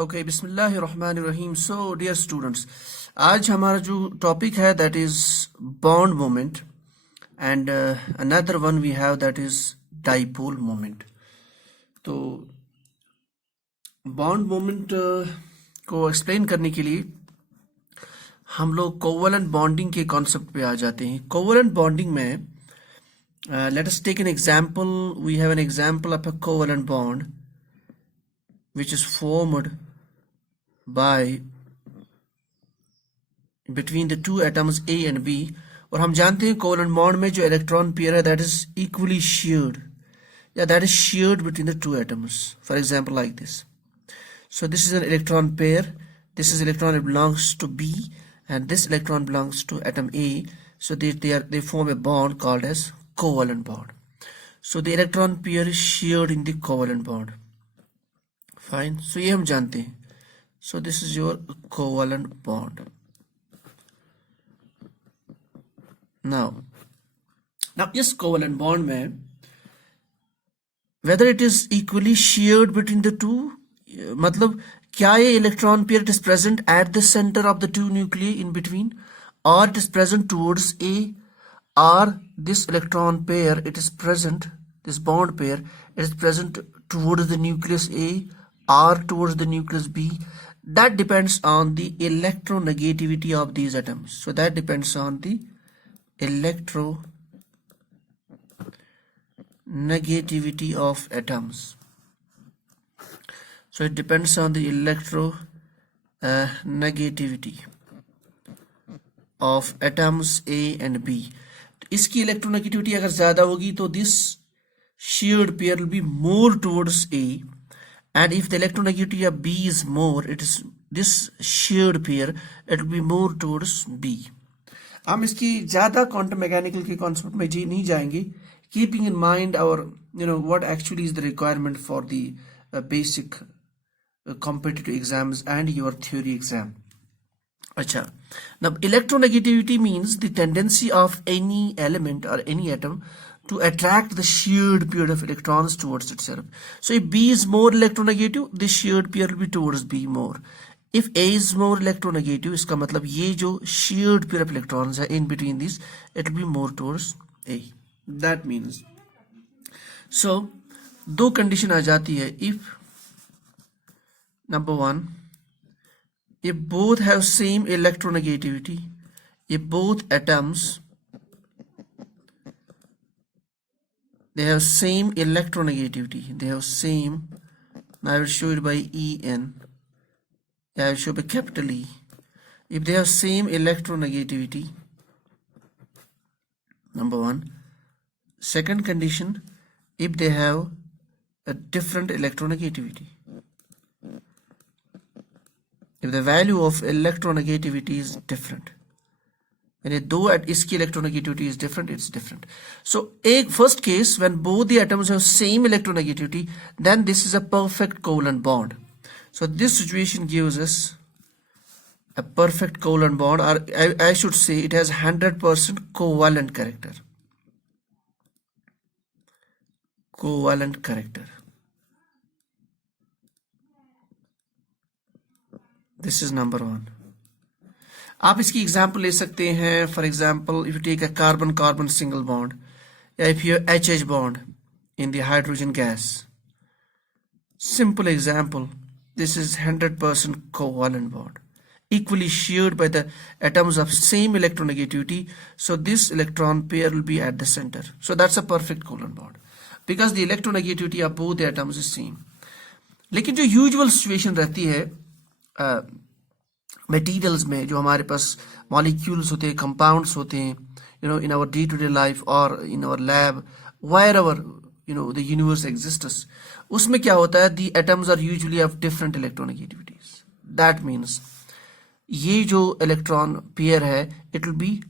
Okay, बिस्मिल्लाहिर्रहमानिर्रहीम। So dear students, आज हमारा जो टॉपिक है that is bond moment and another one we have that is dipole moment. तो बॉन्ड मोमेंट को एक्सप्लेन करने के लिए हम लोग कोवलेंट बॉन्डिंग के कॉन्सेप्ट पे आ जाते हैं। कोवलेंट बॉन्डिंग में let us take an example. We have an example of a covalent bond which is formed by between the two atoms A and B, और हम जानते हैं कोवलेंट बॉन्ड में जो इलेक्ट्रॉन पेयर है that is equally shared, yeah, that is shared between the two atoms. For example, like this. So this is an electron pair. This is electron, it belongs to B, and this electron belongs to atom A. So they form a bond called as covalent bond. So the electron pair is shared in the covalent bond. Fine. So ये हम जानते हैं. So this is your covalent bond. Now इस covalent bond में whether it is equally shared between the two, मतलब क्या ये electron pair it is present at the center of the two nuclei in between, or it is present towards A, or this electron pair it is present, this bond pair it is present towards the nucleus A or towards the nucleus B. That depends on the electronegativity of these atoms. So that depends on the electronegativity of atoms. So it depends on the electronegativity of atoms A and B. तो इसकी electronegativity अगर ज़्यादा होगी तो this shared pair will be more towards A. And if the electronegativity of B is more, it is this shared pair, it will be more towards B. हम इसकी ज़्यादा quantum mechanical के कॉन्सेप्ट में जी नहीं जाएंगे, keeping in mind our what actually is the requirement for the basic competitive exams and your theory exam. अच्छा, now electronegativity means the tendency of any element or any atom to attract the shared pair of electrons towards itself. So if B is more electronegative, this shared pair will be towards B more. If A is more electronegative, इसका मतलब ये जो shared pair of electrons है in between these, it will be more towards A. That means, so दो condition आ जाती है. If number one, if both have same electronegativity, if both atoms they have same electronegativity, they have same, I will show it by En, I will show by capital E. If they have same electronegativity, number one. Second condition, if they have a different electronegativity, if the value of electronegativity is different, and though इसकी electronegativity is different, it's different. So a first case, when both the atoms have same electronegativity, then this is a perfect covalent bond. So this situation gives us a perfect covalent bond, or I should say it has 100% covalent character. Covalent character. This is number one. आप इसकी example ले सकते हैं. For example, if you take a carbon carbon single bond, या if you HH bond in the hydrogen gas. Simple example, this is 100% covalent bond, equally shared by the atoms of same electronegativity. So this electron pair will be at the center. So that's a perfect covalent bond because the electronegativity of both the atoms is same. लेकिन जो usual situation रहती है materials में, जो हमारे पास molecules होते हैं, compounds होते हैं, in our day to day life और in our lab, wherever the universe exists, उसमें क्या होता है, the atoms are usually of different electronegativities. That means ये जो इलेक्ट्रॉन पेयर है, it will be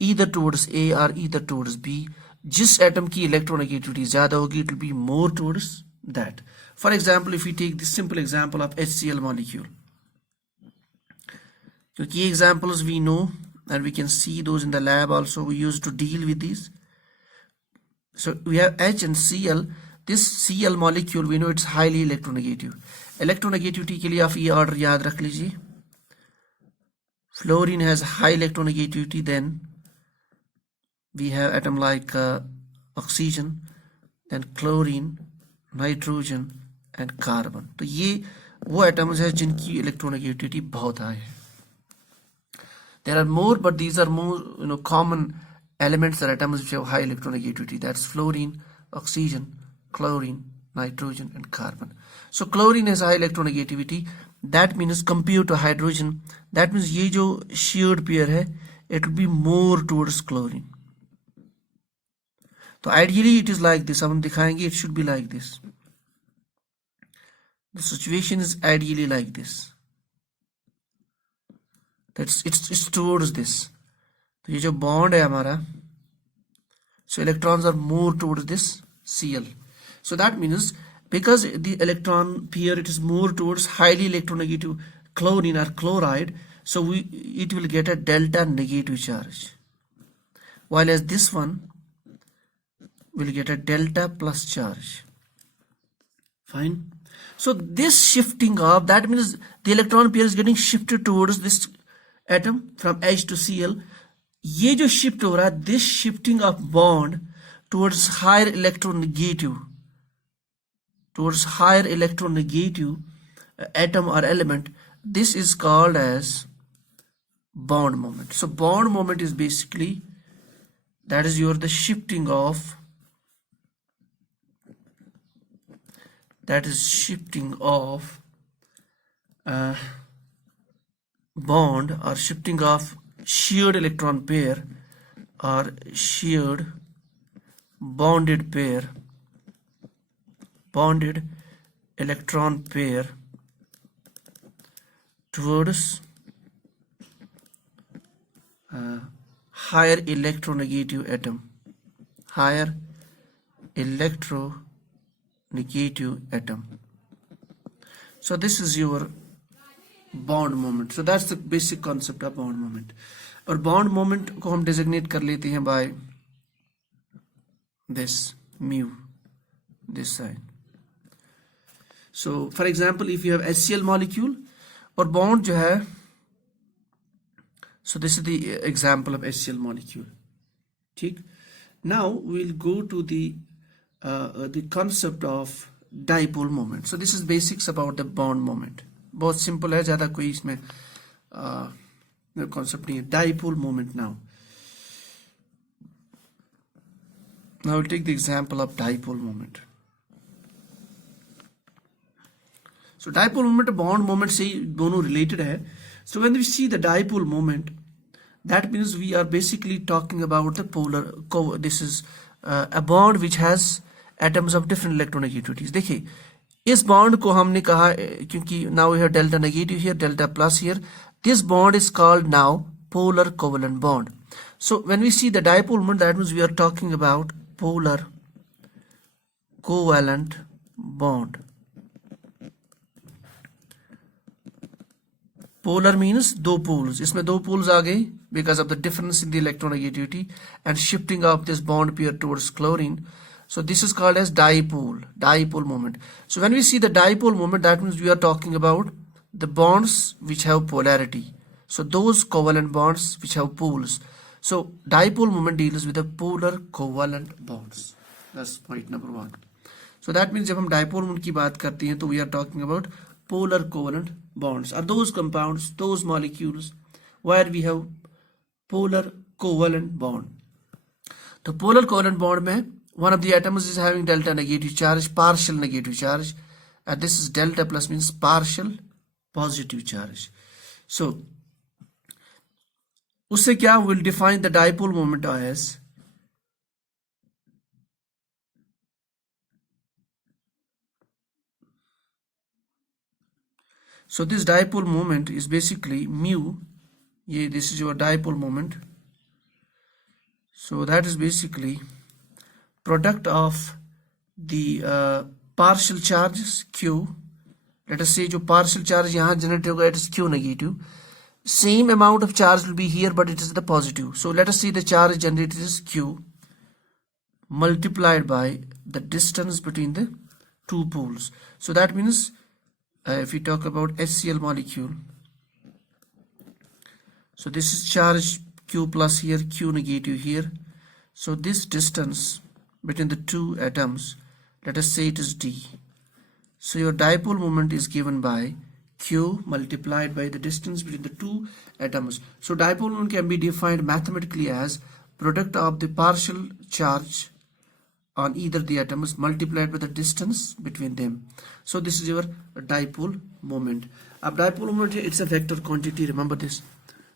either towards A और either towards B. जिस एटम की इलेक्ट्रोनेगेटिविटी ज्यादा होगी, it will be more towards that. For example, if you take this simple example of HCl molecule, क्योंकि ये examples we know and we can see those in the lab also, we used to deal with these. So we have H and Cl, this Cl molecule we know it's highly electronegative. Electronegativity के लिए आप ये order याद रख लीजिए. Fluorine has high electronegativity, then we have atom like oxygen, then chlorine, nitrogen and carbon. तो ये वो atoms हैं जिनकी electronegativity बहुत high है. There are more, but these are more common elements or atoms which have high electronegativity. That's fluorine, oxygen, chlorine, nitrogen and carbon. So chlorine has high electronegativity. That means compared to hydrogen, that means ये जो shared pair है, it will be more towards chlorine. So ideally it is like this. हम दिखाएंगे, it should be like this. The situation is ideally like this. It's towards this. तो ये जो bond है हमारा, so electrons are more towards this Cl. So that means because the electron pair it is more towards highly electronegative chlorine or chloride, so it will get a delta negative charge, while as this one will get a delta plus charge. Fine. So this shifting of, that means the electron pair is getting shifted towards this atom from H to Cl. ये जो shift हो रहा है, this shifting of bond towards higher electronegative atom or element, this is called as bond moment. So bond moment is basically, that is the shifting of, bond or shifting of shared electron pair or shared bonded electron pair towards higher electronegative atom. So this is your bond moment. So that's the basic concept of bond moment. और bond moment को हम designate कर लेते हैं by this mu, this sign. So for example, if you have HCl molecule और bond जो है, so this is the example of HCl molecule. ठीक. Now we'll go to the concept of dipole moment. So this is basics about the bond moment. बहुत simple है, ज़्यादा कोई इसमें concept नहीं है. Dipole moment now. Now we'll take the example of dipole moment. So dipole moment bond moment से दोनों related है. So when we see the dipole moment, that means we are basically talking about the polar. This is a bond which has atoms of different electronegativities. देखिए इस bond को हमने कहा, क्योंकि now we have delta negative here, delta plus here. This bond is called now polar covalent bond. So when we see the dipole moment, that means we are talking about polar covalent bond. Polar means दो poles. इसमें दो poles आ गई because of the difference in the electronegativity and shifting of this bond pair towards chlorine. So this is called as dipole moment. So when we see the dipole moment, that means we are talking about the bonds which have polarity. So those covalent bonds which have poles. So dipole moment deals with the polar covalent bonds. That's point number one. So that means जब हम dipole moment की बात करते हैं, तो we are talking about polar covalent bonds are those compounds, those molecules where we have polar covalent bond. तो polar covalent bond में one of the atoms is having delta negative charge, partial negative charge, and this is delta plus means partial positive charge. So उससे क्या, will define the dipole moment as so this dipole moment is basically mu. This is your dipole moment. So that is basically product of the partial charges q. Let us say जो partial charge यहाँ generate होगा, it is q negative. Same amount of charge will be here, but it is the positive. So let us see the charge generated is q. multiplied by the distance between the two poles. So that means if we talk about HCl molecule, so this is charge Q plus here, Q negative here. So this distance between the two atoms, let us say it is d. So your dipole moment is given by Q multiplied by the distance between the two atoms. So dipole moment can be defined mathematically as product of the partial charge on either the atoms multiplied by the distance between them. So this is your dipole moment. A dipole moment, it's a vector quantity, remember this.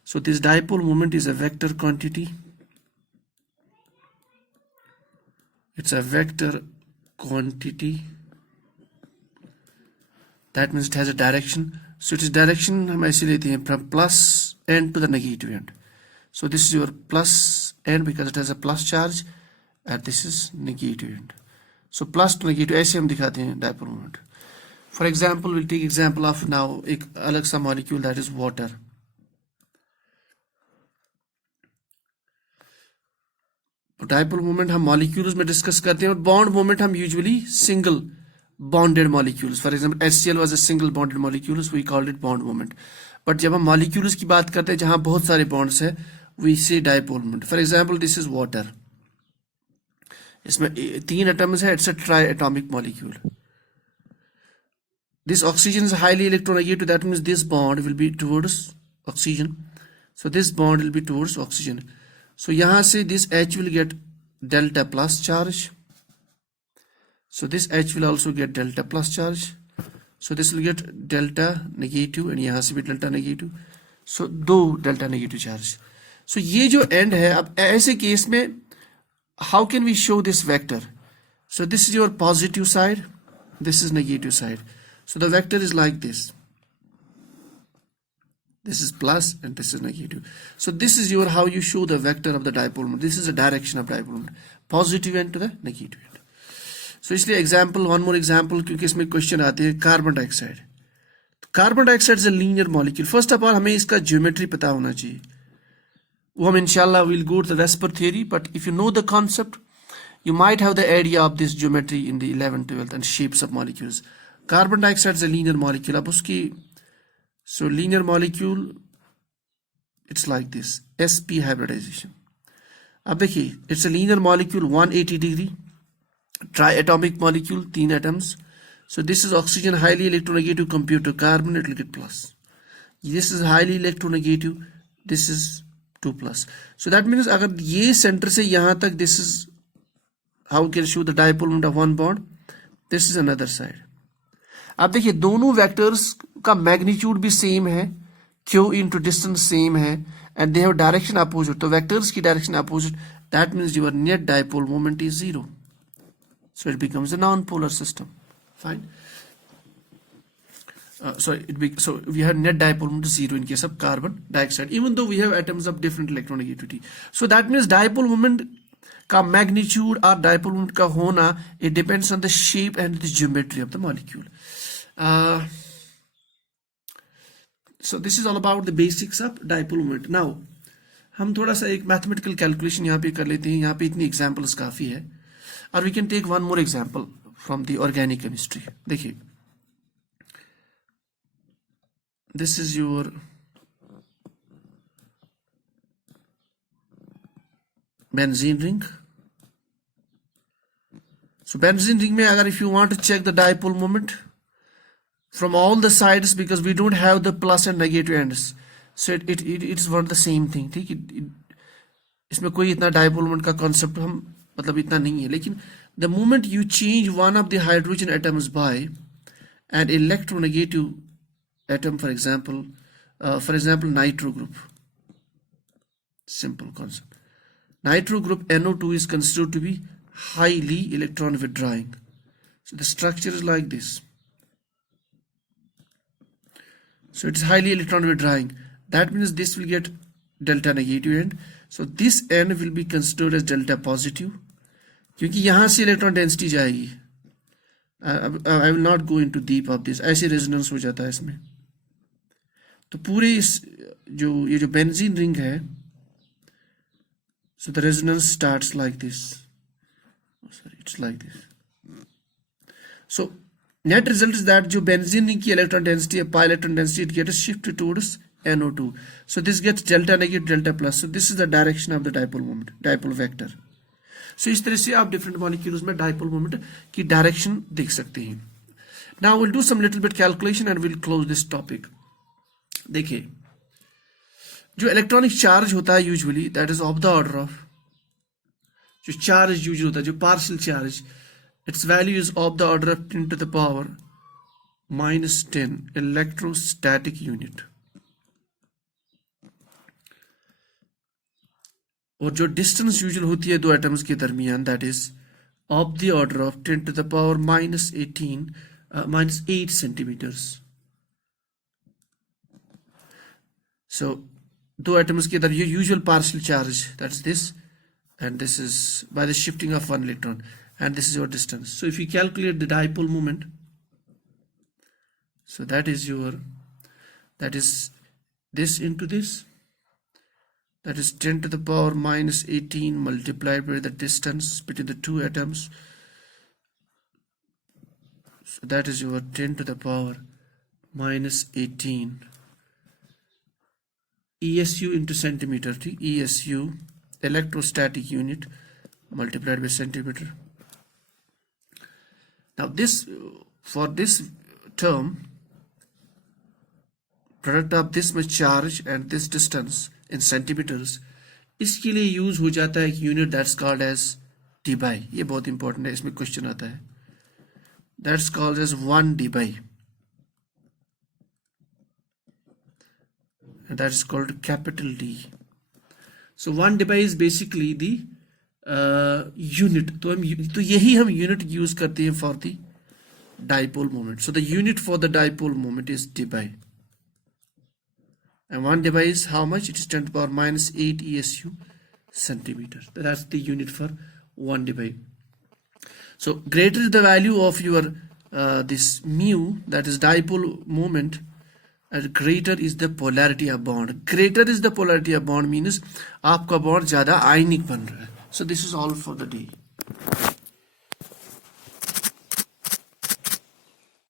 So this dipole moment is a vector quantity. It's a vector quantity. That means it has a direction. So its direction हम ऐसे लेते हैं from plus end to the negative end. So this is your plus end because it has a plus charge, and this is negative end. So plus to negative ऐसे हम दिखाते हैं dipole moment. For example, we'll take example of now एक अलग सा molecule, that is water. Dipole moment हम molecules में discuss करते हैं और bond moment हम usually single bonded molecules. For example, HCl was a single bonded molecule, so we called it bond moment. But जब हम molecules की बात करते हैं जहाँ बहुत सारे bonds है, we say dipole moment. For example, this is water. इसमें 3 atoms है, it's a triatomic molecule. This oxygen is highly electronegative, that means this bond will be towards oxygen. So this bond will be towards oxygen. So यहाँ से this H will get delta plus charge. So this H will also get delta plus charge. So this will get delta negative and यहाँ से भी delta negative. So दो delta negative charge. So ये जो end है, अब ऐसे case में how can we show this vector? So this is your positive side, this is negative side. So the vector is like this. This is plus and this is negative. So this is your how you show the vector of the dipole moment. This is the direction of dipole moment. Positive end to the negative end. So इसलिए example, one more example, क्योंकि इसमें question आते हैं carbon dioxide. Carbon dioxide is a linear molecule. First of all हमें इसका geometry पता होना चाहिए. वो हम इंशाल्लाह will go to the rest पर theory, but if you know the concept you might have the idea of this geometry in the 11th 12th and shapes of molecules. Carbon dioxide is a linear molecule. अब उसकी so linear molecule it's like this, sp hybridization. अब देखिए it's a linear molecule 180 degree triatomic molecule, 3 atoms. So this is oxygen, highly electronegative compared to carbon, it will get plus. This is highly electronegative, this is 2 plus. So that means अगर ये center से यहाँ तक, this is how we can show the dipole moment of one bond. This is another side. अब देखिए दोनों vectors का magnitude भी सेम है, q into distance सेम है, and they have direction opposite. तो वेक्टर्स की direction opposite, that means your net dipole moment is 0. So it becomes a non-polar system. Fine. So we have net dipole moment 0 in case of carbon dioxide, even though we have atoms of different electronegativity. So that means dipole moment का magnitude or dipole moment का होना, it depends on the shape and the geometry of the molecule. So this is all about the basics of dipole moment. Now हम थोड़ा सा एक mathematical calculation यहाँ पे कर लेते हैं. यहाँ पे इतनी examples काफी है, और we can take one more example from the organic chemistry. देखिए this is your benzene ring. So benzene ring में अगर if you want to check the dipole moment from all the sides, because we don't have the plus and negative ends, so it is one the same thing. ठीक है, इसमें कोई इतना dipole moment का concept हम मतलब इतना नहीं है, लेकिन the moment you change one of the hydrogen atoms by an electronegative atom, for example nitro group, simple concept, nitro group NO2 is considered to be highly electron withdrawing. So the structure is like this. So it is highly electron withdrawing. That means this will get delta negative end. So this end will be considered as delta positive, क्योंकि यहाँ से electron density जाएगी. I will not go into deep of this. ऐसे resonance हो जाता है इसमें. तो पूरे इस ये जो बेंजीन रिंग है, so the resonance starts like this. sorry, it's like this. So net result is that जो benzene की electron density, pi electron density, it gets shifted towards NO2. So this gets delta negative, delta plus. So this is the direction of the dipole moment, dipole vector. So इस तरह से आप different molecules में dipole moment की direction देख सकते हैं. Now we'll do some little bit calculation and we'll close this topic. देखिए, जो इलेक्ट्रॉनिक चार्ज होता है usually that is of the order of, जो चार्ज यूजुअल होता है, जो partial charge, it's value is of the order of 10 to the power -10 electrostatic unit. और जो डिस्टेंस यूजुअल होती है दो एटम्स के दरमियान that is of the order of 10 to the power -8 centimetres. So two atoms के अंदर ये usual partial charge, that's this, and this is by the shifting of one electron, and this is your distance. So if you calculate the dipole moment, so that is this into this, that is 10 to the power -18 multiplied by the distance between the two atoms. So that is your 10 to the power -18 ESU into centimeter, ESU electrostatic unit multiplied by centimeter. Now this, for this term, product of this much charge and this distance in centimeters, इसके लिए use हो जाता है एक unit that's called as dBi. ये बहुत important है, इसमें क्वेश्चन आता है. That's called as 1 dBi. And that is called capital D. So 1 dBi is basically the unit. तो यही हम unit use करते हैं for the dipole moment. So the unit for the dipole moment is dBi. And 1 dBi is how much? It is 10 to the power -8 ESU centimeter. That's the unit for 1 dBi. So greater is the value of your this mu, that is dipole moment, and greater is the polarity of bond. Greater is the polarity of bond means आपका bond ज़्यादा ionic बन रहा है. So this is all for the day.